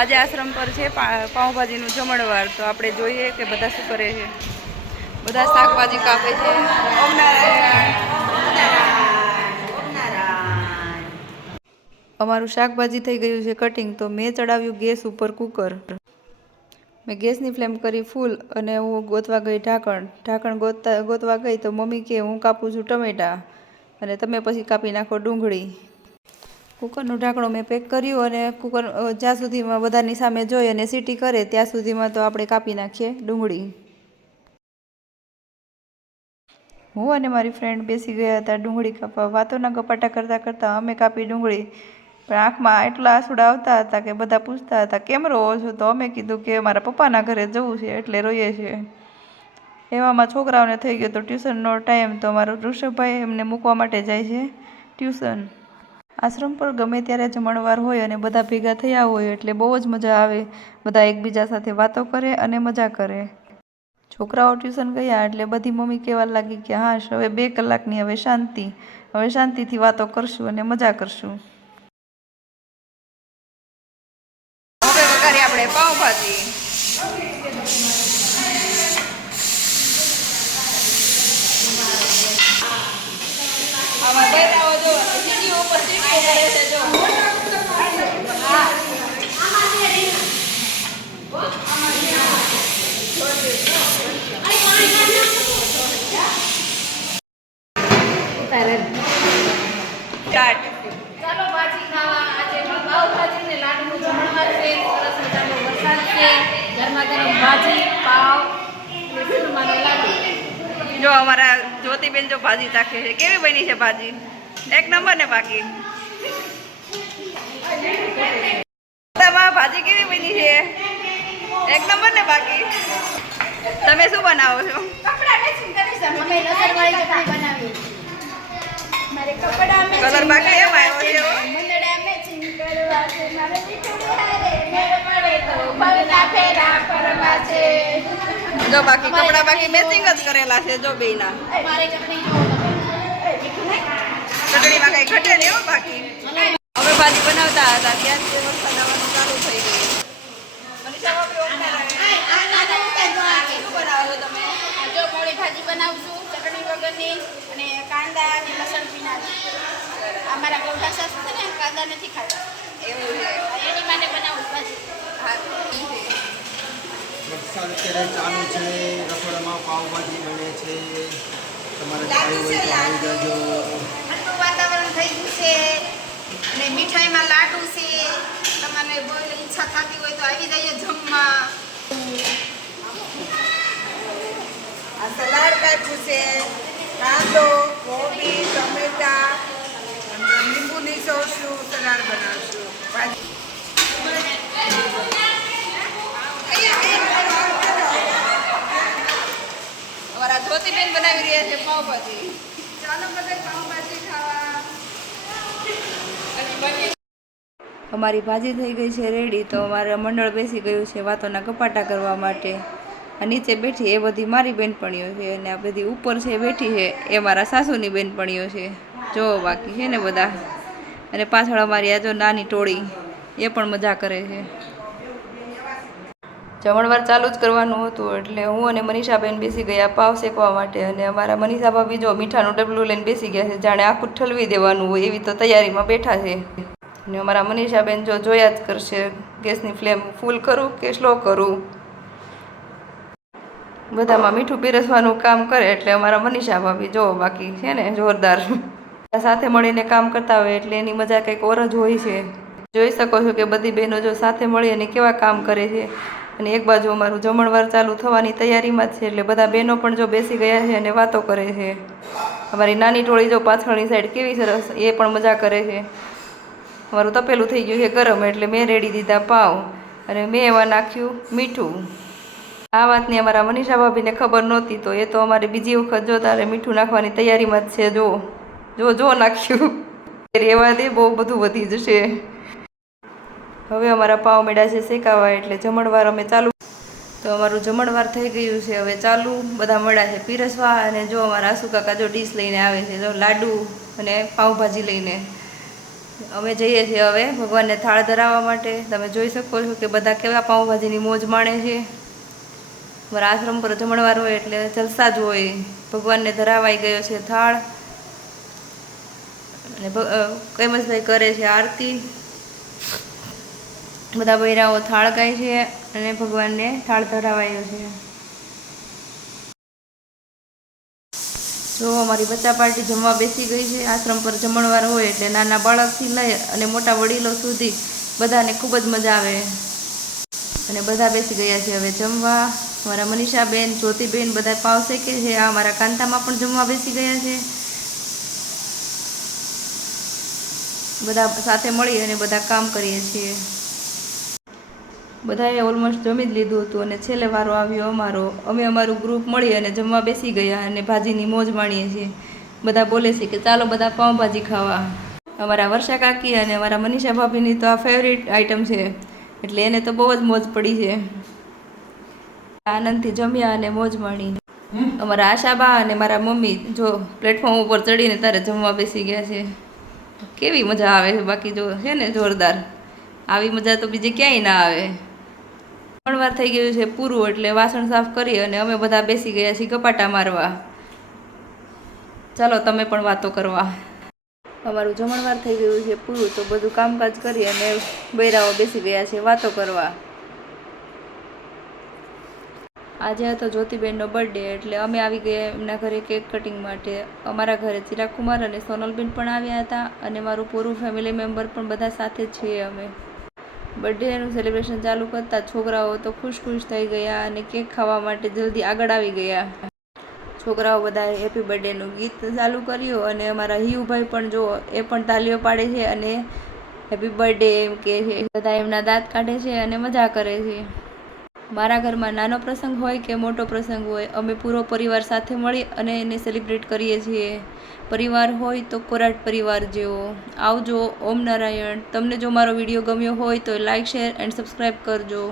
આજે આશ્રમ પર છે પાઉંભાજીનું જમણવાર, તો આપણે જોઈએ કે બધા શું કરે છે. બધા શાકભાજી કાપે છે. અમારું શાકભાજી થઈ ગયું છે કટિંગ, તો મેં ચડાવ્યું ગેસ ઉપર કુકર. મેં ગેસની ફ્લેમ કરી ફૂલ અને હું ગોતવા ગઈ ઢાંકણ ગોતવા ગઈ તો મમ્મી કે હું કાપું છું ટમેટા અને તમે પછી કાપી નાખો ડુંગળી. કુકરનું ઢાંકણું મેં પેક કર્યું અને કુકર જ્યાં સુધીમાં બધાની સામે જોઈ અને સીટી કરે ત્યાં સુધીમાં તો આપણે કાપી નાખીએ ડુંગળી. હું અને મારી ફ્રેન્ડ બેસી ગયા હતા ડુંગળી કાપવા. વાતોના ગપાટા કરતાં કરતાં અમે કાપી ડુંગળી. પણ આંખમાં એટલા આંસુડા આવતા હતા કે બધા પૂછતા હતા કેમ રોવો છો, તો અમે કીધું કે મારા પપ્પાના ઘરે જવું છે એટલે રોઈએ છીએ. એવામાં છોકરાઓને થઈ ગયો તો ટ્યુશનનો ટાઈમ, તો મારો ઋષભભાઈ એમને મૂકવા માટે જાય છે ટ્યુશન. આશ્રમ પર ગમે ત્યારે જમણવાર હોય અને બધા ભેગા થયા હોય એટલે બહુ જ મજા આવે. બધા એકબીજા સાથે વાતો કરે અને મજા કરે. છોકરાઓ ટ્યુશન ગયા એટલે બધી મમ્મી કહેવા લાગી કે હા હવે 2 કલાકની હવે શાંતિથી વાતો કરશું અને મજા કરશું. હવે વઘારી આપણે પાઉંભાજી. આમાં બૈરાઓ જો સીડીઓ ઉપર સીડીઓ કરે છે જો. ચાલો ભાજી ખાવા. આજે પાવભાજી ને લાડુનું જમણવાર છે. સરસ મજાનો વરસાદ છે. ગરમા ગરમ ભાજી, પાવ અને સુરમાનો લાડુ. જો અમારા જ્યોતિબેન જો ભાજી ચાખે છે. કેવી બની છે ભાજી? એક નંબર ને બાકી. ભાજી કેવી બની છે? એક નંબર ને બાકી. તમે શું બનાવો છો? કલર બાકી એમ આવ્યો છે. જો બાકી કપડા બાકી મેચિંગ જ કરેલા છે જો બેયના. ચટણીમાં કઈ ઘટે નહીં હો બાકી. હવે ભાજી બનાવતા હતા ત્યાંથી વરસાદ આવવાનું ચાલુ થઈ ગયું. મનીષા ભાભી શું બનાવો તમે? જો મોળી ભાજી બનાવશું ચટણી વગરની અને કાંદા અને લસણ પીના. અમારા ગૌઠા સાસુ છે ને કાંદા નથી ખાતા. એવું છે. એની માટે બનાવું ભાજી. વરસાદ અત્યારે ચાલુ છે. રસોડામાં પાવભાજી બને છે. તમારે ખાવું હોય તો આવી જજો. ઠંડુ વાતાવરણ થઈ ગયું છે અને મીઠાઈમાં લાડુ છે. તમારે બોલે ઈચ્છા થતી હોય તો આવી જઈએ જમવા. આ સલાડ કાપ્યું છે, કાંદો, કોબી, ટમેટા, લીંબુની સોસનું સલાડ બનાવશું. અમારા જ્યોતિબેન બનાવી રહ્યા છે પાવભાજી. ચાલો બધા પાવભાજી ખાવા. અમારી ભાજી થઈ ગઈ છે રેડી, તો અમારા મંડળ બેસી ગયું છે વાતોના ગપાટા કરવા માટે. આ નીચે બેઠી એ બધી મારી બેનપણીઓ છે અને આ બધી ઉપર છે બેઠી છે એ મારા સાસુની બેનપણીઓ છે. જો બાકી છે ને બધા. અને પાછળ અમારી આ જો નાની ટોળી એ પણ મજા કરે છે. જમણવાર ચાલુ જ કરવાનું હતું એટલે હું અને મનીષાબેન બેસી ગયા પાવ શેકવા માટે. અને અમારા મનીષા ભાભી જો મીઠાનું ડબલું લઈને બેસી ગયા છે, જાણે આખું ઠલવી દેવાનું હોય એવી તો તૈયારીમાં બેઠા છે. અને અમારા મનીષાબેન જો જોયા જ કરશે ગેસની ફ્લેમ ફૂલ કરું કે સ્લો કરું. બધામાં મીઠું પીરસવાનું કામ કરે એટલે અમારા મનીષા ભાભી જો બાકી છે ને જોરદાર. સાથે મળીને કામ કરતા હોય એટલે એની મજા કંઈક ઓર જ હોય છે. જોઈ શકો છો કે બધી બહેનો જો સાથે મળી અને કેવા કામ કરે છે. અને એક બાજુ અમારું જમણવાર ચાલુ થવાની તૈયારીમાં જ છે એટલે બધા બહેનો પણ જો બેસી ગયા છે અને વાતો કરે છે. અમારી નાની ટોળી જો પાછળની સાઈડ કેવી સરસ એ પણ મજા કરે છે. અમારું તપેલું થઈ ગયું છે ગરમ એટલે મેં રેડી દીધા પાવ અને મેં એમાં નાખ્યું મીઠું. આ વાતની અમારા મનીષા ભાભીને ખબર નહોતી, તો એ તો અમારે બીજી વખત જો તારે મીઠું નાખવાની તૈયારીમાં જ છે. જો નાખ્યું. રહેવા દે, બહુ બધું વધી જશે. હવે અમારા પાવ મેળા છે શેકાવા એટલે જમણવાર અમે ચાલુ. તો અમારું જમણવાર થઈ ગયું છે હવે ચાલુ. બધા મળ્યા છે પીરસવા. અને જો અમારા આસુ કાકા જો ડીશ લઈને આવે છે, જો લાડુ અને પાઉંભાજી લઈને. અમે જઈએ છીએ હવે ભગવાનને થાળ ધરાવવા માટે. તમે જોઈ શકો છો કે બધા કેવા પાઉંભાજીની મોજ માણે છે. મારા આશ્રમ પર જમણવાર હોય એટલે જલસા જ હોય. ભગવાનને ધરાવાઈ ગયો છે થાળ અને કૈમસભાઈ કરે છે આરતી. બધા બૈરાઓ થાળ ગાય છે અને ભગવાનને થાળ ધરાવાયો છે. જો અમારી બચ્ચા પાર્ટી જમવા બેસી ગઈ છે. આશ્રમ પર જમણવાર હોય એટલે નાના બાળકથી લઈ અને મોટા વડીલો સુધી બધાને ખૂબ જ મજા આવે અને બધા બેસી ગયા છે હવે જમવા. મારા મનીષાબેન, જ્યોતિબેન બધા પાવ શેકે છે. આ મારા કાંતામાં પણ જમવા બેસી ગયા છે. બધા સાથે મળી અને બધા કામ કરીએ છીએ. બધાએ ઓલમોસ્ટ જમી જ લીધું હતું અને છેલ્લે વારો આવ્યો અમારો. અમે અમારું ગ્રુપ મળી અને જમવા બેસી ગયા અને ભાજીની મોજ માણીએ છીએ. બધા બોલે છે કે ચાલો બધા પાઉંભાજી ખાવા. અમારા વર્ષા કાકી અને અમારા મનીષા ભાભીની તો આ ફેવરિટ આઈટમ છે એટલે એને તો બહુ જ મોજ પડી છે. આનંદથી જમ્યા અને મોજ માણી. અમારા આશાબા અને મારા મમ્મી જો પ્લેટફોર્મ ઉપર ચડીને તારે જમવા બેસી ગયા છે. કેવી મજા આવે છે બાકી જો છે ને જોરદાર. આવી મજા તો બીજે ક્યાંય ના આવે. જમણવાર થઈ ગયું છે પૂરું એટલે વાસણ સાફ કરી અને અમે બધા બેસી ગયા છીએ ગપાટા મારવા. ચાલો તમે પણ વાતો કરવા. અમારું જમણવાર થઈ ગયું છે પૂરું તો બધું કામકાજ કરી અને બૈરાઓ બેસી ગયા છે વાતો કરવા. આજે હતો જ્યોતિબેનનો બર્થડે એટલે અમે આવી ગયા એમના ઘરે કેક કટિંગ માટે. અમારા ઘરે ચિરાગ કુમાર અને સોનલબેન પણ આવ્યા હતા અને મારું પૂરું ફેમિલી મેમ્બર પણ બધા સાથે જ છીએ અમે. બર્થડેનું સેલિબ્રેશન ચાલુ કરતાં છોકરાઓ તો ખુશ થઈ ગયા અને કેક ખાવા માટે જલ્દી આગળ આવી ગયા. છોકરાઓ બધાએ હેપી બર્થડેનું ગીત ચાલુ કર્યું અને અમારા હિયુભાઈ પણ જો એ પણ તાલીઓ પાડે છે અને હેપી બર્થડે એમ કહે છે. બધા એમના દાંત કાઢે છે અને મજા કરે છે. મારા ઘરમાં નાનો પ્રસંગ હોય કે મોટો પ્રસંગ હોય અમે પૂરો પરિવાર સાથે મળી અને એને સેલિબ્રેટ કરીએ છીએ. પરિવાર હોય તો કોરાટ પરિવાર જેવો. આવજો. ઓમ નારાયણ. તમને જો મારો વિડીયો ગમ્યો હોય તો લાઇક, શેર એન્ડ સબસ્ક્રાઈબ કરજો.